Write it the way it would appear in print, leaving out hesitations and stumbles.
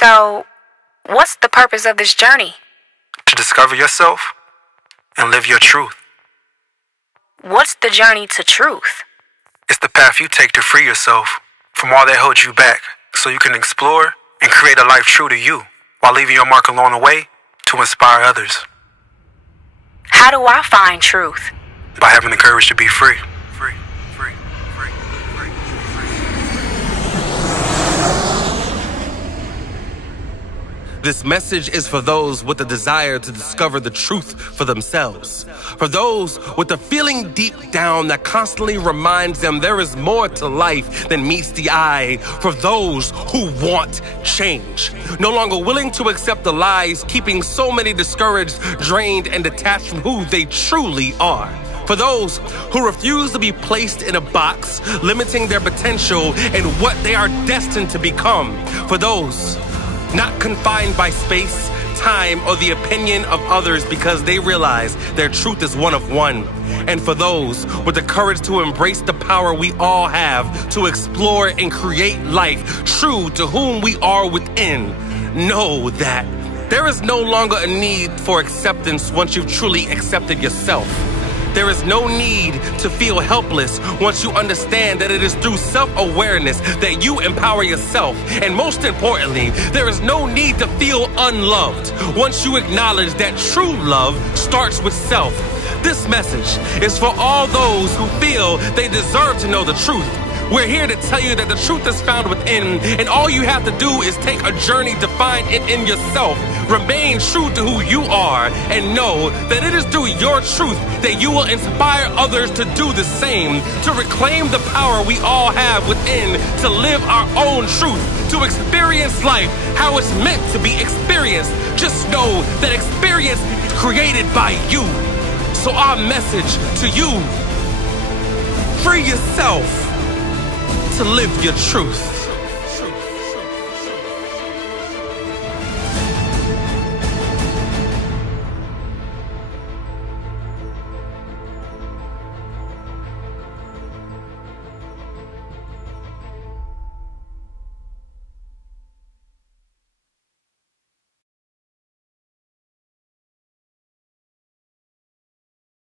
So, what's the purpose of this journey? To discover yourself and live your truth. What's the journey to truth? It's the path you take to free yourself from all that holds you back so you can explore and create a life true to you while leaving your mark along the way to inspire others. How do I find truth? By having the courage to be free. This message is for those with the desire to discover the truth for themselves. For those with the feeling deep down that constantly reminds them there is more to life than meets the eye. For those who want change. No longer willing to accept the lies, keeping so many discouraged, drained, and detached from who they truly are. For those who refuse to be placed in a box, limiting their potential and what they are destined to become. For those not confined by space, time, or the opinion of others because they realize their truth is one of one. And for those with the courage to embrace the power we all have to explore and create life true to whom we are within, know that there is no longer a need for acceptance once you've truly accepted yourself. There is no need to feel helpless once you understand that it is through self-awareness that you empower yourself. And most importantly, there is no need to feel unloved once you acknowledge that true love starts with self. This message is for all those who feel they deserve to know the truth. We're here to tell you that the truth is found within, and all you have to do is take a journey to find it in yourself. Remain true to who you are, and know that it is through your truth that you will inspire others to do the same, to reclaim the power we all have within, to live our own truth, to experience life how it's meant to be experienced. Just know that experience is created by you. So our message to you: free yourself to live your truth.